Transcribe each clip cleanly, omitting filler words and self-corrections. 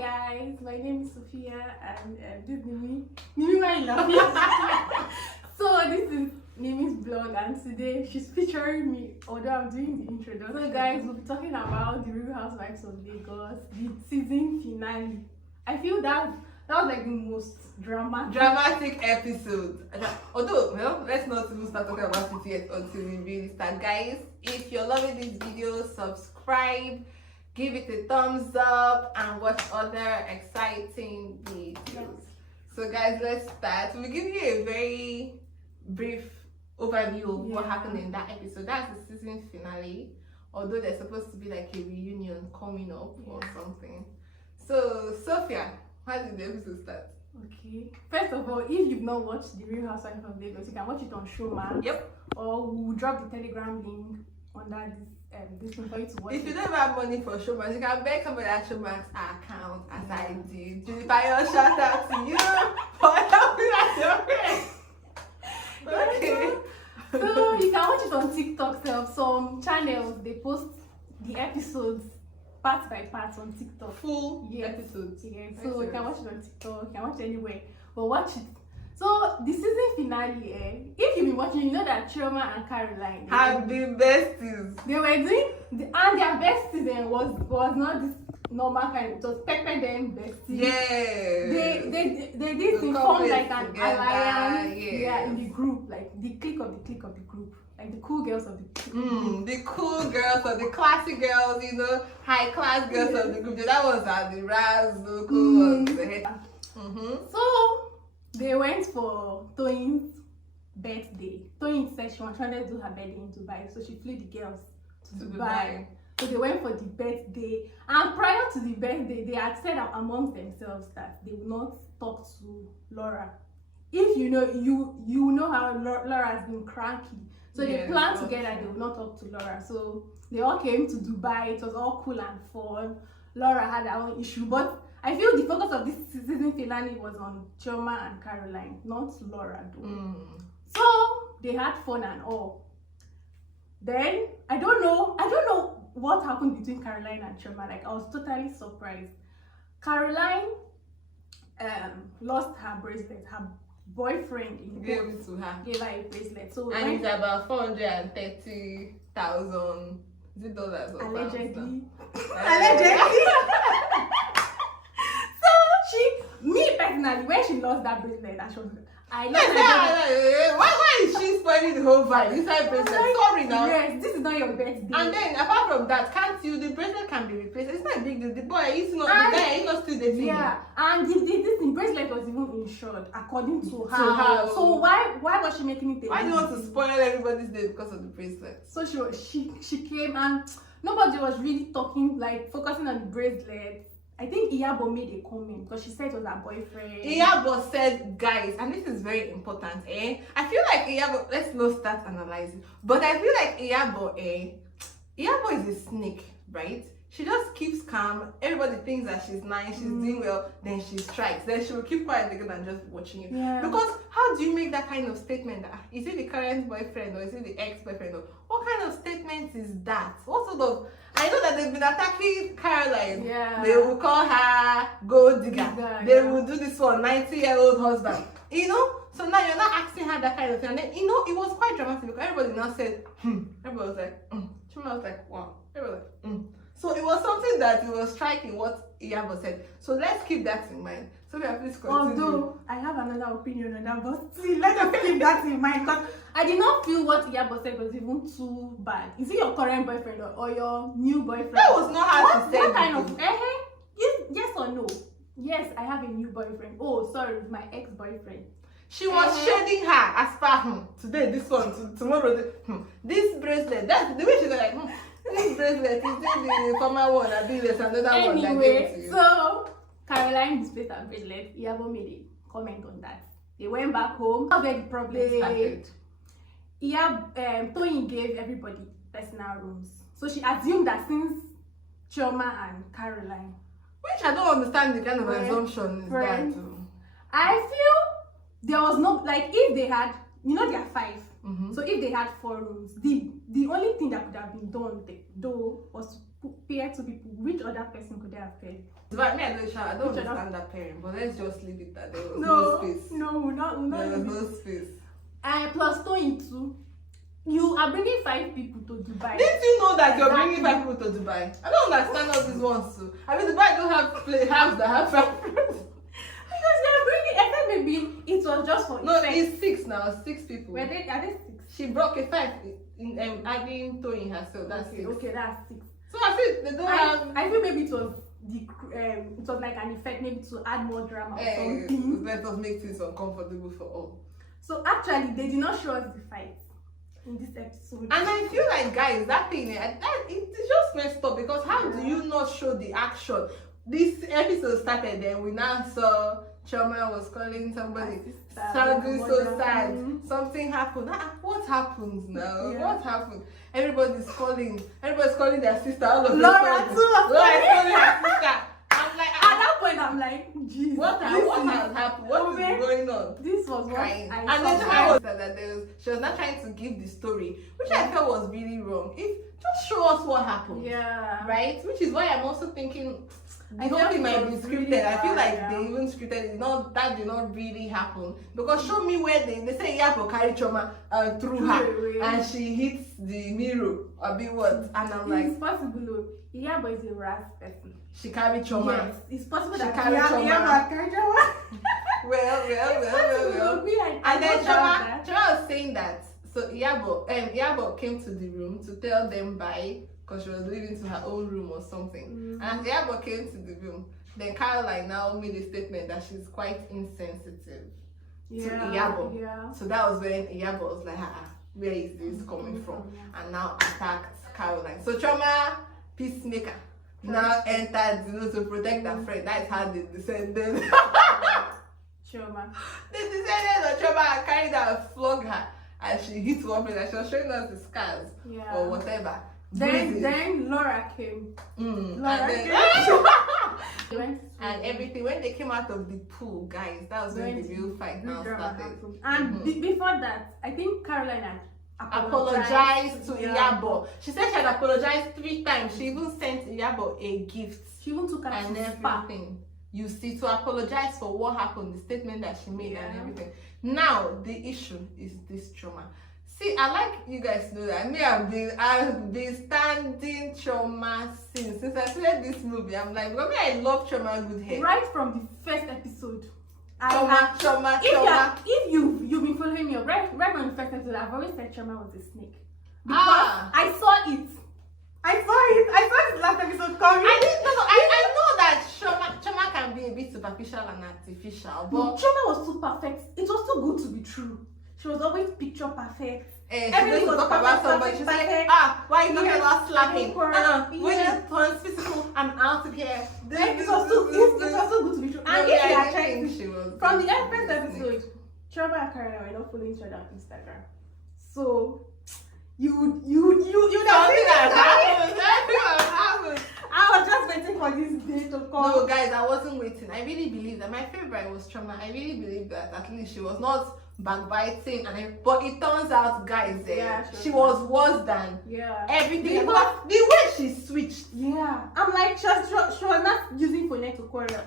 guys, my name is Sophia and this is Nimi. Nimi, my love. So this is Nimi's blog and today she's featuring me, although I'm doing the introduction. So guys, we'll be talking about the Real Housewives of Lagos, the season finale. I feel that was like the most dramatic episode. Although, well, let's not even start talking about it yet until we really start. Guys, if you're loving this video, subscribe, give it a thumbs up, and watch other exciting videos. So guys, let's start. We'll give you a very brief overview of what happened in that episode. That's the season finale, although there's supposed to be like a reunion coming up or something. So Sophia, how did the episode start? Okay. First of all, if you've not watched the Real Housewives of Lagos, you can watch it on Chioma. Yep. Or we'll drop the Telegram link under this one for you to watch. If you don't have money for Chioma, you can beg somebody at Chioma's account, as I did. Juniper, shout out to you for helping us your friends. Okay. So you can watch it on TikTok. Some channels they post the episodes part by part on TikTok. Full episodes. Yeah. So you can watch it on TikTok, you can watch it anywhere. But watch it. So the season finale, if you've been watching, you know that Chioma and Caroline have been besties. They were doing and their besties was not this normal kind. It was pepper them besties. Yeah. They did form like an alliance. Yeah. In the group, like the clique of the group. Like the cool girls of the group. The cool girls or the classy girls, you know, high class girls of the group. That was the Raz, the cool ones. So they went for Toyin's birthday. Toyin said she wanted to do her birthday in Dubai, so she flew the girls to Dubai. So they went for the birthday, and prior to the birthday, they had said amongst themselves that they would not talk to Laura. If you know how Laura has been cranky. So they planned together they would not talk to Laura. So they all came to Dubai. It was all cool and fun. Laura had her own issue, but I feel the focus of this season finale was on Chioma and Caroline, not Laura though. So they had fun and all. Then I don't know what happened between Caroline and Chioma. Like I was totally surprised. Caroline lost her bracelet. Her boyfriend gave it to her. Gave her a bracelet. So and it's about $430,000 dollars. Allegedly. Allegedly. Me personally, when she lost that bracelet, that she was, why is she spoiling the whole vibe? Inside bracelet. Sorry now. Yes, this is not your birthday. And then apart from that, the bracelet can be replaced. It's not a big deal. The boy is not the guy, he's not still dating. Yeah, and this bracelet was even insured according to her. So why was she making it? Why do you want to spoil everybody's day because of the bracelet? So she came and nobody was really talking, like focusing on the bracelet. I think Iyabo made a comment because she said it was her boyfriend. Iyabo said, guys, and this is very important, I feel like Iyabo, let's not start analyzing, but I feel like Iyabo is a snake, right? She just keeps calm. Everybody thinks that she's nice, she's doing well, then she strikes. Then she will keep quiet again and just watching you. Yeah. Because how do you make that kind of statement? Is it the current boyfriend or is it the ex-boyfriend? What kind of statement is that? What sort of... I know that they've been attacking Caroline. Yeah. They will call her gold digger. They will do this for 90-year-old husband. You know? So now you're not asking her that kind of thing. And then, it was quite dramatic because everybody now said, Everybody was like, Chioma was like, wow. Everybody was like, So it was something that it was striking what Iyabo said. So let's keep that in mind. So we have please continue. Although I have another opinion on that, but still, let us keep that in mind because I did not feel what Iyabo said was even too bad. Is it your current boyfriend or your new boyfriend? That was not hard to say. What kind of yes or no? Yes, I have a new boyfriend. Oh, sorry, it's my ex-boyfriend. She was shading her as far today, this one, tomorrow, this bracelet. That's the way she's like, this bracelet is the former one, I believe there's another one that gave it to you. So Caroline displayed her bracelet. Iyabo made a comment on that. They went back home. How the problem started? Toyin gave everybody personal rooms. So she assumed that since Chioma and Caroline, which I don't understand the kind of assumption is that. I feel there was no, like, if they had, there are 5. So if they had 4 rooms, the only thing that could have been done though was to pair two people, which other person could they have paired? But me, I don't Which understand that pairing, but let's just leave it that there was No, space. not There was no space. Plus Toyin too. You are bringing 5 people to Dubai. Didn't you know that you're bringing 5 people to Dubai? I don't understand all these ones too. I mean, Dubai don't have houses that have 5 people. Because they're bringing, I think maybe it was just for No, effect. it's 6 now. 6 people. Are they 6? She broke a 5 in adding Toyin herself. That's 6. Okay, that's 6. So I feel they don't have. I feel maybe it was it was like an effect, maybe to add more drama or something. Let us make things uncomfortable for all. So actually, they did not show us the fight in this episode. And I feel like, guys, that thing, it's just messed up because how do you not show the action? This episode started, then we now saw Chioma was calling somebody, sounding so sad. Something happened. What happens now? Yeah. What happened? Everybody's calling their sister. All of Laura too. Laura is calling her sister. I'm like, at that point, I'm like, Jesus. What has happened? What is going on? This was what Crying. I And then saw. she was not trying to give the story, which I felt was really wrong. Just show us what happened. Yeah. Right? Which is why I'm also thinking the whole felt thing it might be was scripted. really I feel like bad, they even scripted it. That did not really happen. Because show me where they say Iyabo carry Chioma through her and she hits the mirror a bit what? And I'm like, it's possible. Iyabo is a rash person. she carried Chioma. Yes, it's possible She that carried Chioma. Iyabo carried Chioma. Well. Like, And then Chioma Chioma was saying that. So Iyabo came to the room to tell them bye because she was leaving to her own room or something. And Iyabo came to the room. Then Caroline now made a statement that she's quite insensitive to Iyabo. Yeah. So that was when Iyabo was like, where is this coming from? And now attacked Caroline. So Chioma, peacemaker, now entered to protect her friend. That is how they descended. Chioma. They descended on Chioma and carried her and flogged her. And she hit one place and she was showing us the scars or whatever. Then Laura came. Laura came. And everything. When they came out of the pool, guys, that was when the real fight now started. And before that, I think Caroline had apologized to Iyabo. She said she had apologized 3 times. She even sent Iyabo a gift. She even took her and to spa. everything. You see, to apologize for what happened, the statement that she made and everything. Now the issue is this Chioma. See, I like you guys to know that I've been standing Chioma since I started this movie. I'm like, because I love Chioma good hair. Right from the first episode. Chioma. If you've been following me right from the first episode, I've always said Chioma was a snake. Because I saw it. I saw this last episode coming. I know that Chioma can be a bit superficial and artificial, but Chioma was too perfect. It was too good to be true. She was always picture perfect. Everything was talk about somebody. She's like, why are you talking about slapping? When it turns physical, I'm out of here. It was too good to be true. And if you are checking from the first episode, Chioma and Caroline were not following each other on Instagram. So you I was just waiting for this day to come. No, guys, I wasn't waiting. I really believe that my favorite was Chioma. I really believe that at least she was not backbiting, but it turns out, guys, she was worse than everything. Because the way she switched. Yeah, I'm like, she was not using phone to quarrel.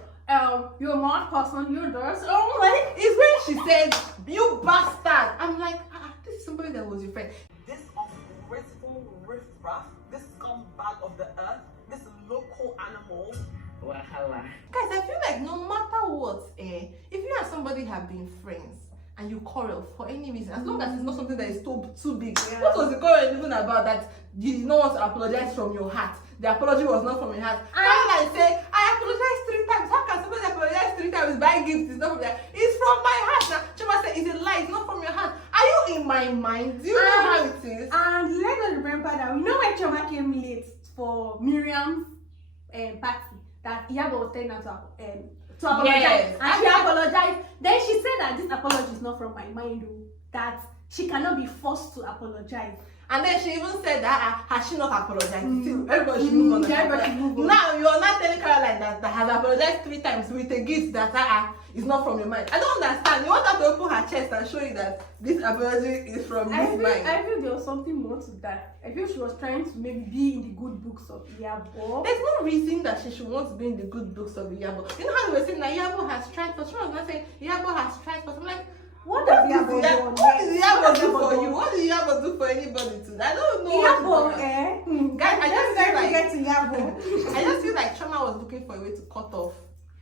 You're a mad person, you're dirty. Oh, like, it's when she said, "You bastard." I'm like, this is somebody that was your friend. This ungrateful riffraff, this scumbag of the earth, this local animal. Wahala. Guys, I feel like no matter what, if you and somebody have been friends and you quarrel for any reason, as long as it's not something that is too big. What was the quarrel even about that you did not want to apologize from your heart? The apology was not from your heart. I say, I apologized 3 times. How can somebody apologize 3 times? Buy gifts, it's not from there. It's from my heart. Now, Chioma said, it's a lie, it's not from your heart. Are you in my mind? Do you know how it is? And let us remember that we know when Chioma came late for Mariam's party, that Iyabo was telling her to apologize. Yes. And she apologized. Then she said that this apology is not from my mind, that she cannot be forced to apologize. And then she even said that has she not apologized? Still, everybody should move on. Everybody should move on. Now you're not telling Caroline that has apologized 3 times with a gift that is not from your mind. I don't understand. You want her to open her chest and show you that this apology is from this mind. I feel there was something more to that. I feel she was trying to maybe be in the good books of Iyabo. There's no reason that she should want to be in the good books of Iyabo. You know how they were saying that Iyabo has tried, but she was not saying Iyabo has tried, but I'm like, what does Iyabo do? What does Iyabo do for you? What does Iyabo do for anybody too? I don't know. Iyabo, guys, I just feel like get to Iyabo. I just feel like Chioma was looking for a way to cut off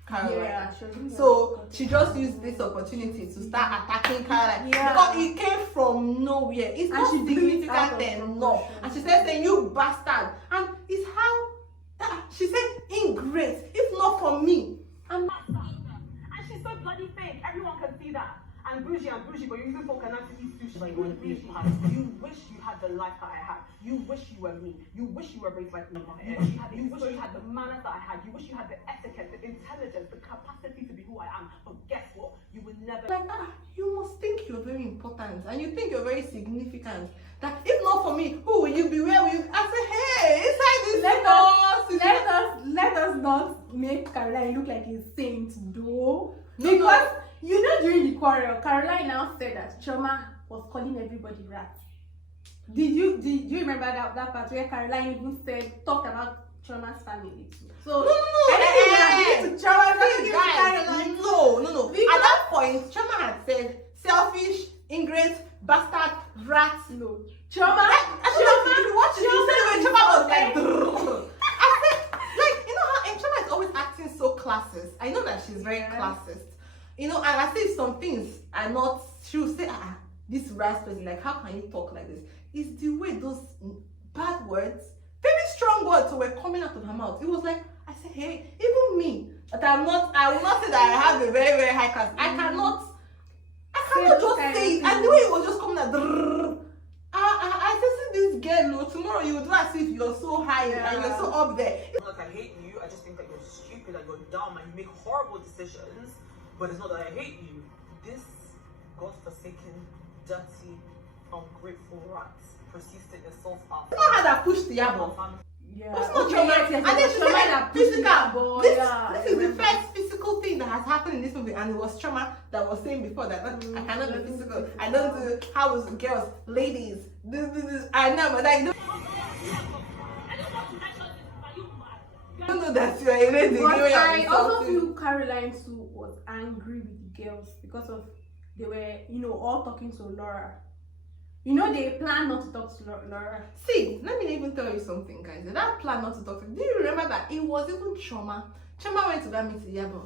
Caroline. Yeah, sure. So she just used this opportunity to start attacking Caroline because it came from nowhere. It's not significant enough. And she said, saying, you bastard. And it's how she said, ingrate. If not for me. And she's so bloody fake. Everyone can see that. And bougie, but you're using for canal to eat sushi. Like, you wish you had the life that I had. You wish you were me. You wish you were raised like me. You wish you had the manners that I had. You wish you had the etiquette, the intelligence, the capacity to be who I am. But guess what? You will never. Like, you must think you're very important and you think you're very significant. That if not for me, who will you be? Where will you? I say, hey, inside this let us not make Caroline look like a saint, though. No, because you know, during the quarrel, Caroline now said that Chioma was calling everybody rats. Did you remember that part where Caroline even talked about Chioma's family too? So anything that to Chioma, Caroline. No. At that point, Chioma had said selfish, ingrate, bastard, rat. No. Chioma was like, I said, like, you know how Chioma is always acting so classist. I know that she's very classist. You know, and I say some things are not, she will say, this rat person, like, how can you talk like this? It's the way those bad words, very strong words were coming out of her mouth. It was like, I said, hey, even me, that I will not say that I have a very, very high class. I cannot just say it. And the way it was just coming out, I just see this girl, no, tomorrow you will do as if you're so high and you're so up there. It's not that I hate you, I just think that you're stupid and you're dumb and you make horrible decisions. But it's not that I hate you. This godforsaken, dirty, ungrateful rat proceeds to insult us. You know how that pushed Iyabo? Yeah. It's not traumatic. And then she said physical. This is the first physical thing that has happened in this movie, and it was Chioma that was saying before that I cannot be physical. I don't do how girls, ladies. This. I know, but I don't. I don't know that you are a lady. But I also feel Caroline too was angry with the girls because of they were, all talking to Laura. They plan not to talk to Laura. See, let me even tell you something, guys. That plan not to talk to. Do you remember that it was even Chioma? Chioma went to that meet Iyabo.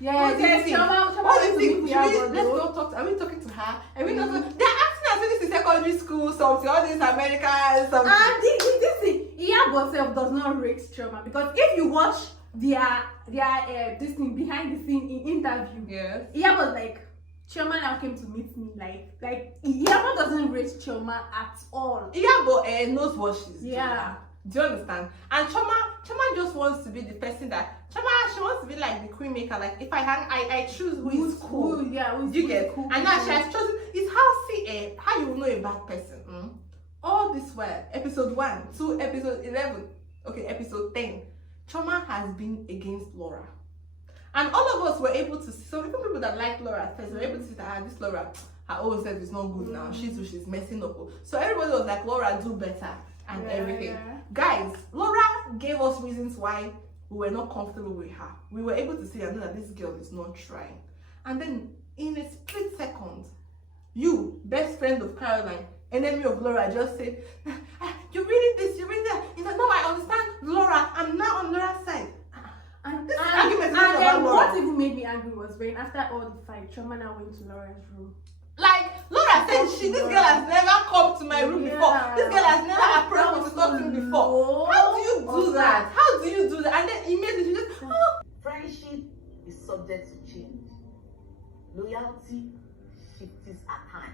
Yeah, Chioma went to meet Iyabo. Let's not talk. Are we talking to her? Are we not? They're acting as if this is secondary school, something. All this America, something. And this thing, Iyabo self does not rate Chioma because if you watch their this thing behind the scene in interview, yes, Iyabo's like, Chioma now came to meet me, like Iyabo doesn't rate Chioma at all. Iyabo knows what she's doing. Yeah. Do you understand? And Chioma just wants to be the person that she wants to be like the queen maker. Like if I choose who is cool. Yeah, do you get? Cool. And now she has chosen. It's how you know a bad person. All this while, episode 1, 2, episode 11, okay, episode 10, Chioma has been against Laura. And all of us were able to see, some people that like Laura at first were able to see that this Laura, her own self is not good now. She's messing up. So everybody was like, Laura, do better and everything. Yeah. Guys, Laura gave us reasons why we were not comfortable with her. We were able to see and know that this girl is not trying. And then in a split second, you, best friend of Caroline, enemy of Laura, just said, you're reading this, you're reading that. He's like, no, I understand Laura. I'm now on Laura's side. And this argument is not about Laura. What even made me angry was when after all the fight, Chioma now went to Laura's room. Like Laura said, this girl has never come to my room before. This girl has never approached me to talk to me before. How do you do that? How do you do that? And then immediately she just friendship is subject to change. Loyalty shifts at times.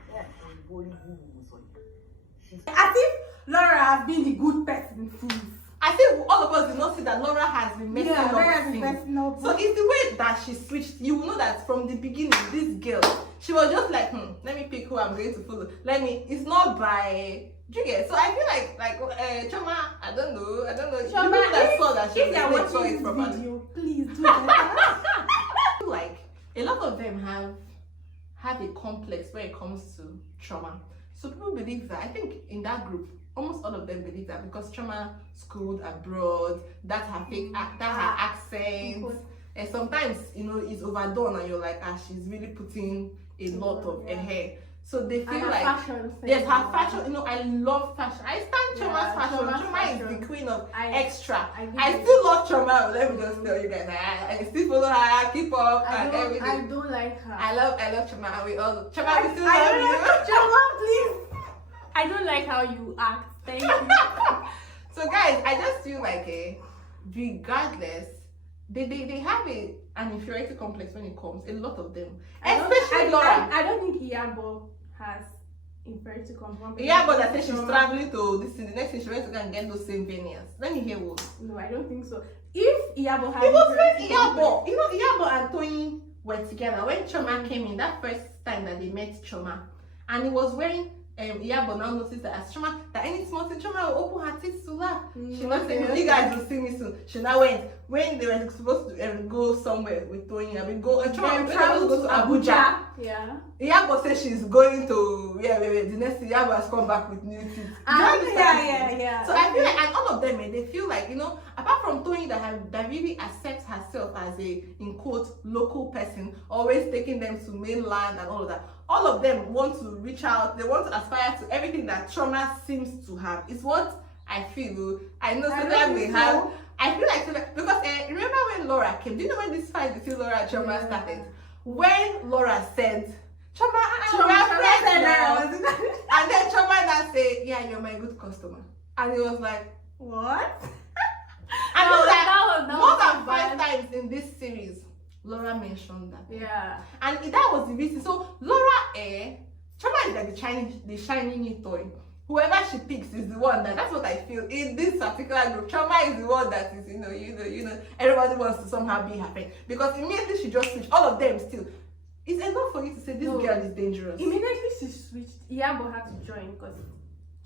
As if Laura has been the good person since. I think all of us did not see that Laura has been messing up. So it's the way that she switched. You will know that from the beginning, this girl, she was just like, let me pick who I'm going to follow. It's not by Do you get? So I feel like Chioma, I don't know. Chioma, People that saw that she if you are was saw watching it this properly. video, please do that. Like a lot of them have a complex when it comes to trauma. So people believe that. I think in that group, almost all of them believe that because Chioma schooled abroad, that's her fake, that's her accent, and sometimes it's overdone, and you're like, she's really putting a lot of her hair. So they feel like fashion, yes, her fashion. I love fashion. I stand Chioma's fashion. Chioma is the queen of extra. I still love Chioma. Let me just tell you guys, I still follow her, keep up, and everything. I don't like her. I love Chioma, and we all Chioma. We still love you. Chioma, please. I don't like how you act. Thank you. So guys, I just feel like regardless, they have an inferiority complex when it comes. A lot of them, especially Laura. I don't think Iyabo has inferiority complex. Iyabo that says she's traveling to this thing. The next thing she wants to go and get those same veneers. Let me hear what. No, I don't think so. If Iyabo has, it was when Iyabo, Iyabo and Toyin were together when Chioma came in that first time that they met Chioma, and it was when Iyabo now noticed that as Chioma, that any small thing, Chioma will open her teeth to laugh. She was saying, you guys will see me soon. She now went, when they were supposed to go somewhere with Toyin, Chioma travel to Abuja. Yeah. Iyabo says she's going to, the next thing Iyabo has come back with new teeth. Yeah. So I feel like, and all of them, they feel like, apart from Toyin that really accepts herself as a, in quote, local person, always taking them to mainland and all of that. All of them want to reach out. They want to aspire to everything that Chioma seems to have. It's what I feel. I know that we have. I feel like because remember when Laura came? Do you know when this fight between Laura and Chioma started? When Laura said, "Chioma, we are friends now," and then Chioma now said, "Yeah, you're my good customer," and it was like, "What?" And that was more than 5 times in this series. Laura mentioned that. Yeah. And that was the reason. So Laura, Chioma is like the shiny new toy. Whoever she picks is the one that's what I feel. In this particular group, Chioma is the one that is, everybody wants to somehow be her friend. Because immediately she just switched, all of them still. It's enough for you to say this girl is dangerous. Immediately she switched, Iyabo had to join because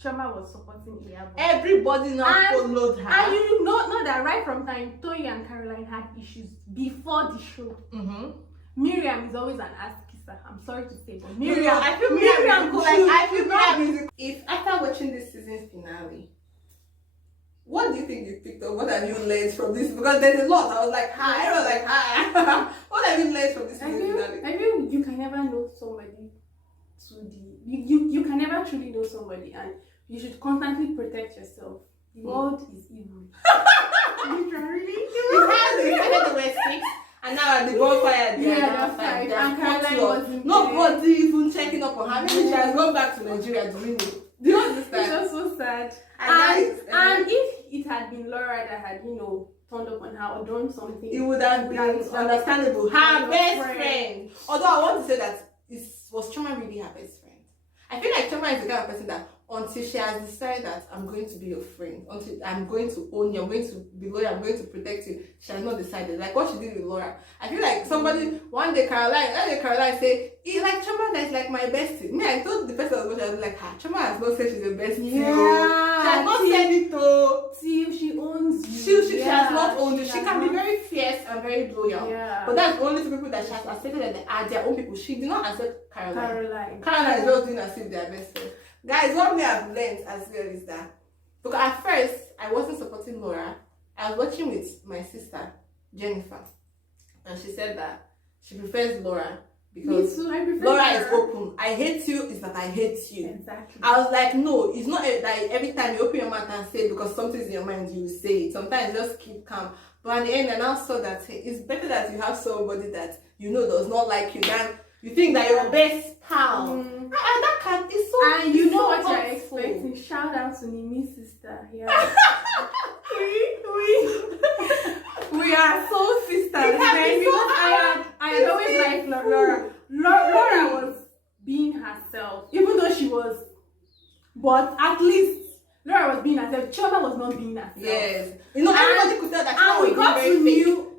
Chioma was supporting Iyabo. Everybody now followed her. And you know that right from time, Toyin and Caroline had issues before the show. Mariam is always an ass kisser. I'm sorry to say, but Mariam, I feel Mariam is if after watching this season finale, what do you think you picked up? What have you learned from this? Because there's a lot. I was like, hi. Everyone was like, hi. What have you learned from this season finale? I feel you can never know somebody you can never truly know somebody, and you should constantly protect yourself. The world is evil. Literally. They were 6, and now at the bonfire, they are 5. And Caroline wasn't nobody even checking up on her. Maybe she has gone back to Nigeria doing it. Do you understand? It's just so sad. And if it had been Laura that had, turned up on her or done something, it would have been understandable. Her best friend. Although I want to say that was Chioma really her best friend? I feel like Chioma is the kind of person that until she has decided that I'm going to be your friend, until I'm going to own you, I'm going to be loyal, I'm going to protect you, she has not decided. Like what she did with Laura. I feel like somebody, one day Caroline say, like Chioma that's like my bestie. Me, I told the person I was like, Chioma has not said she's a bestie. Yeah. She has not said it though. See, she owns you. She has not owned you. She can be very fierce and very loyal. Yeah. But that's the only 2 people that she has accepted that they are their own people. She did not accept Caroline. Caroline is just doing as if they are best friends. Guys, what me I've learned as well is that because at first I wasn't supporting Laura. I was watching with my sister Jennifer, and she said that she prefers Laura because Laura is open. I hate you is that I hate you. Exactly. I was like, no, it's not like every time you open your mouth and say because something's in your mind, you will say it. Sometimes just keep calm. But at the end, I now saw that it's better that you have somebody that does not like you than you think that your best pal. And that cat is so. And you know what hurtful. you're expecting. Shout out to Nimi's sister. Yeah. we are so sisters. I had always liked Laura. Laura was being herself, even though she was. But at least Laura was being herself. Chioma was not being herself. Yes. Everybody could tell that Chioma was we got very to fake. know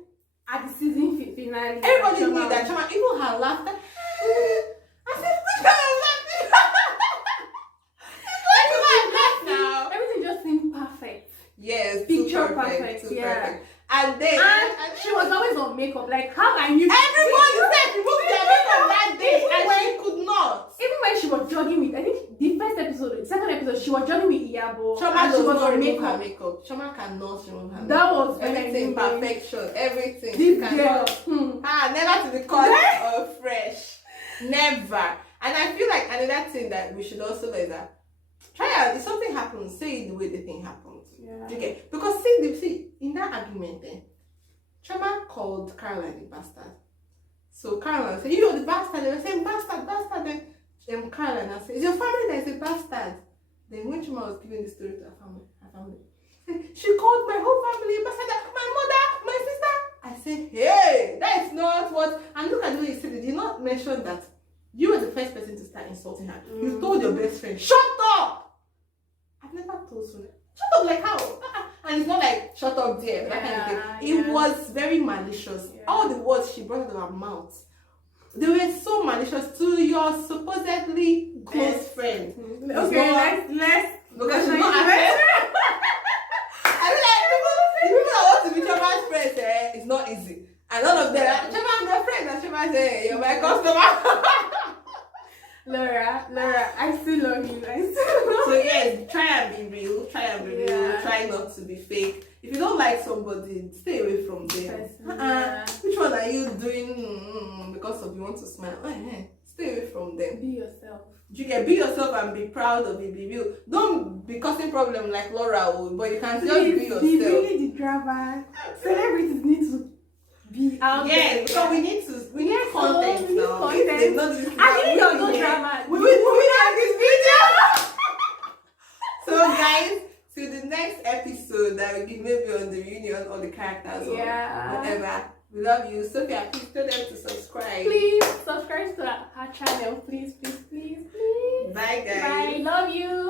at the season finale. Everybody knew that Chioma, even her laughter. I said, which kind of laughter? Yes, Picture too perfect, too yeah. perfect. And then And she was always on makeup. Like, how can you? everyone said remove their makeup that day, and she could not. Even when she was jogging with, I think the first episode, the second episode, she was jogging with Iyabo. Chioma and she does was not on remove her makeup. makeup. Chioma cannot remove her That makeup. was when I everything knew perfection, everything. This She girl. cannot. Never to be caught or fresh. Never. And I feel like another thing that we should also know is that try out if something happens, say it the way the thing happened. Yeah. Do you get? Because see in that argument then, Chioma called Caroline the bastard. So Caroline said, "You're the bastard." They were saying bastard. Then Caroline said, "It's your family that is a bastard." Then when Chioma was giving the story to her family, she called my whole family a bastard. My mother, my sister. I said, "Hey, that is not what." And look at the way you said it. Did not mention that you were the first person to start insulting her. You told your best friend, "Shut up." I've never told someone, "Shut up," like how? And it's not like shut up there, that kind of thing. It was very malicious. Yeah. All the words she brought out of her mouth, they were so malicious to your supposedly close friend. Okay, let's Because she's not her. I mean, like, the people that want to be Chioma's friends, it's not easy. And none of them, Chioma, I'm your friend. And Chioma say, "You're my customer." Laura, I still love you. I still love So yes, try and be real. Yeah. Try not to be fake. If you don't like somebody, stay away from them. Yeah. Which one are you doing because of you want to smile? Stay away from them. Be yourself. You can be yourself and be proud of it. Be real. Don't be causing problem like Laura would, but you can just be yourself. Really the drama. Celebrities need to be out there. Yes, because we need content we need now. content. If they don't do this, I need your will no be drama. We will have this video. So guys, till the next episode that will be maybe on the reunion or the characters or whatever. We love you. Sophia, please tell them to subscribe. Please subscribe to her channel. Please. Bye guys. Bye. Love you.